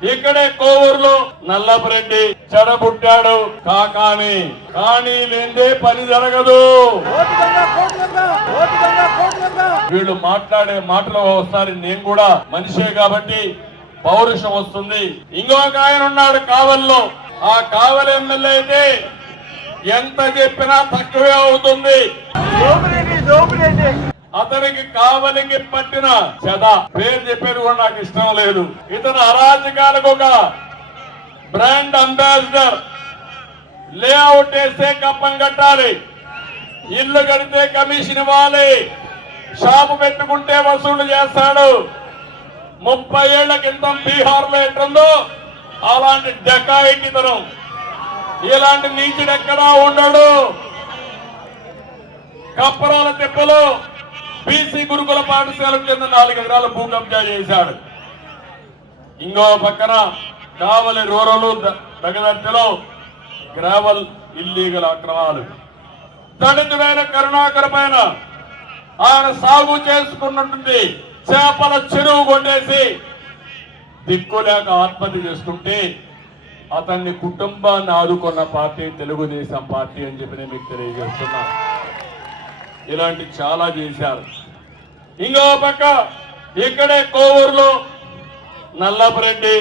ఇక్కడే కోవూరులో నల్లపరెడ్డి చెడబుట్టాడు కాకాని. కానీ లేదే పని జరగదు. వీళ్ళు మాట్లాడే మాటలు ఒకసారి నేను కూడా మనిషే కాబట్టి పౌరుషం వస్తుంది. ఇంకొక ఆయన ఉన్నాడు కావల్లో. ఆ కావలి ఎమ్మెల్యే అయితే ఎంత చెప్పినా తక్కువే అవుతుంది. అతనికి కావలికి పట్టిన చెద పేరు చెప్పేది కూడా నాకు ఇష్టం లేదు. ఇతను అరాజకాలకు ఒక బ్రాండ్ అంబాసిడర్. లేఅవుట్ వేస్తే కప్పం కట్టాలి. ఇల్లు కడితే కమిషన్ ఇవ్వాలి. షాపు పెట్టుకుంటే వసూలు చేస్తాడు. ముప్పై ఏళ్ళ క్రితం బీహార్లో ఎట్టుందో అలాంటి డెకాయితనం ఇలాంటి నీచుడు ఎక్కడా ఉండడు. కప్పరాల తిప్పలు బీసీ గురుకుల పాఠశాల కింద నాలుగు ఎకరాల భూ కబ్జా చేశాడు. ఇంకో పక్కన కావలి రూరలు తగదర్తిలో గ్రావల్ ఇల్లీగల్ అక్రమాలు. దళితుడైన కరుణాకర్ పైన ఆయన సాగు చేసుకున్నటువంటి చేపల చెరువు కొండేసి దిక్కులేక ఆత్మహత్య చేసుకుంటే అతన్ని కుటుంబాన్ని ఆదుకున్న పార్టీ తెలుగుదేశం పార్టీ అని చెప్పి నేను మీకు తెలియజేస్తున్నా. ఇలాంటి చాలా చేశారు. ఇంకో పక్క ఇక్కడే కోవూరులో నల్లపరెడ్డి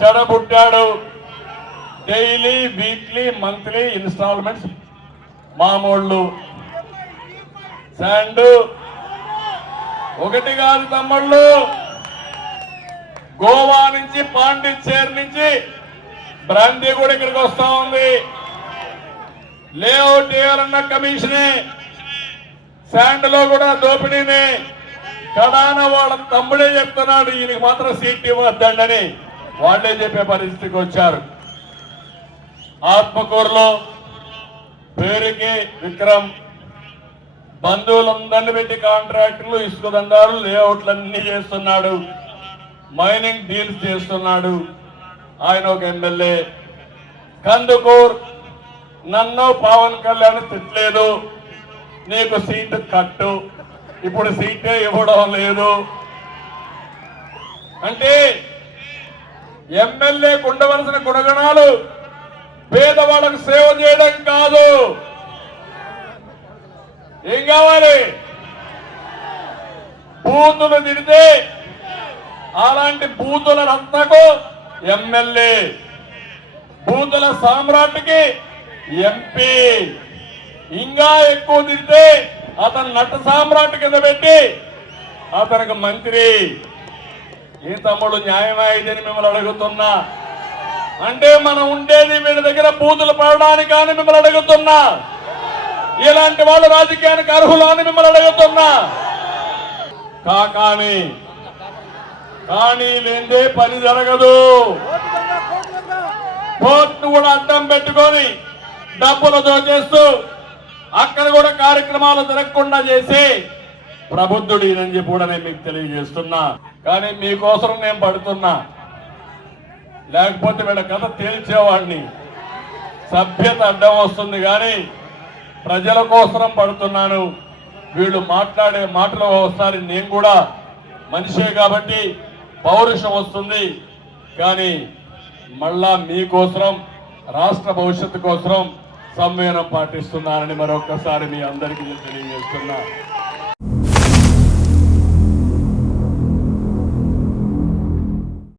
చెడబుట్టాడు. డైలీ వీక్లీ మంత్లీ ఇన్స్టాల్మెంట్స్ మామూళ్ళు. శాండ్. ఒకటి కాదు తమ్ముళ్ళు. గోవా నుంచి పాండిచ్చేరి నుంచి బ్రాంతి కూడా ఇక్కడికి వస్తా ఉంది. లేఅవుట్ చేయాలన్న కమిషనే శాండ్లో కూడా దోపిడీనే. కడాన వాళ్ళ తమ్ముడే చెప్తున్నాడు ఈయనకి మాత్రం సీట్ ఇవ్వద్దండని వాళ్ళే చెప్పే పరిస్థితికి వచ్చారు. ఆత్మకూరులో పేరుకి విక్రమ్ బంధువులందరినీ పెట్టి కాంట్రాక్టులు ఇసుక దండాలు లేఅవుట్లు అన్ని చేస్తున్నాడు. మైనింగ్ డీల్స్ చేస్తున్నాడు. ఆయన ఒక ఎమ్మెల్యే. కందుకూర్ నన్ను పవన్ కళ్యాణ్ తిట్టలేదు. నీకు సీటు కట్టు. ఇప్పుడు సీటే ఇవ్వడం లేదు. అంటే ఎమ్మెల్యేకు ఉండవలసిన గుణగణాలు పేదవాళ్ళకు సేవ చేయడం కాదు. ఏం కావాలి? బూతులు తిడితే అలాంటి బూతుల రత్నకు ఎమ్మెల్యే. బూతుల సామ్రాట్కి ఎంపీ. ఇంకా ఎక్కువ తిడితే అతను నట సామ్రాట్ కింద పెట్టి అతనికి మంత్రి. ఈ తమ్ముడు న్యాయమా ఇదని మిమ్మల్ని అడుగుతున్నా. అంటే మనం ఉండేది వీడి దగ్గర బూతులు పడడానికి కానీ మిమ్మల్ని అడుగుతున్నా. ఇలాంటి వాళ్ళు రాజకీయానికి అర్హులు అని మిమ్మల్ని అడుగుతున్నా. కాకాని కానీ లేదే పని జరగదు. ఓటుదంగా కోర్టును కూడా అడ్డం పెట్టుకొని డబ్బులు దోచేస్తూ అక్కడ కూడా కార్యక్రమాలు జరగకుండా చేసి ప్రబుద్ధుడు ఈయనని చెప్పి కూడా నేను మీకు తెలియజేస్తున్నా. కానీ మీకోసం నేను పడుతున్నా. లేకపోతే వీళ్ళ కథ తేల్చేవాడిని. సభ్యత అడ్డం వస్తుంది కానీ ప్రజల కోసం పడుతున్నాను. వీళ్ళు మాట్లాడే మాటలు ఒకసారి నేను కూడా మనిషే కాబట్టి పౌరుషం వస్తుంది. కానీ మళ్ళా మీకోసం రాష్ట్ర భవిష్యత్తు కోసం సంవేదనం పాటిస్తున్నారని మరొక్కసారి మీ అందరికీ తెలియజేస్తున్నా.